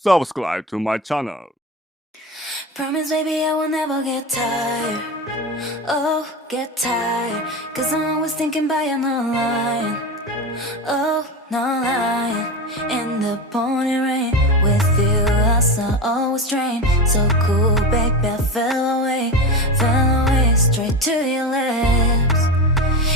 subscribe to my channel. Promise, baby, I will never get tired. Oh, get tired. Cause I'm always thinking about you, no lying. Oh, no lying. In the pouring rain, with you I saw always drained. So cool, baby, I fell away straight to your lips.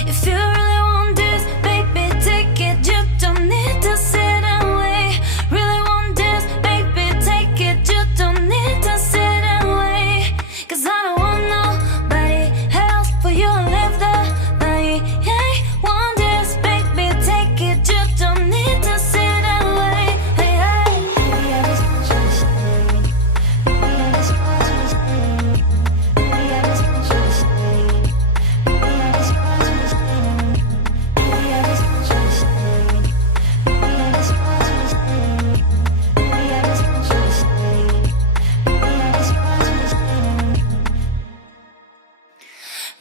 If you really want this, baby, take it. You don't need to sit and wait. Really want this, baby, take it. You don't need to sit and wait. Cause I don't want nobody else for you to live the night. Yeah, want this, baby, take it. You don't need to sit and wait. Hey, hey. Baby, I just want you to stay. Baby, I just want you to stay. Baby, I just want you to stay. Baby, I just want you to stay. Baby, I just want you to stay. Baby, I just want you to stay. Baby, I just want you to stay. Baby, I just want you to stay.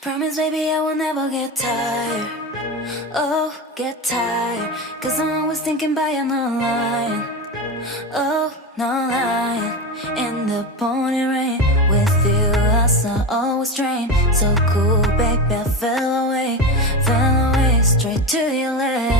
Promise, baby, I will never get tired. Oh, get tired. Cause I'm always thinking about you, no lying. Oh, no lying. In the pouring rain, with you I saw always drained. So cool, baby, I fell away straight to your legs.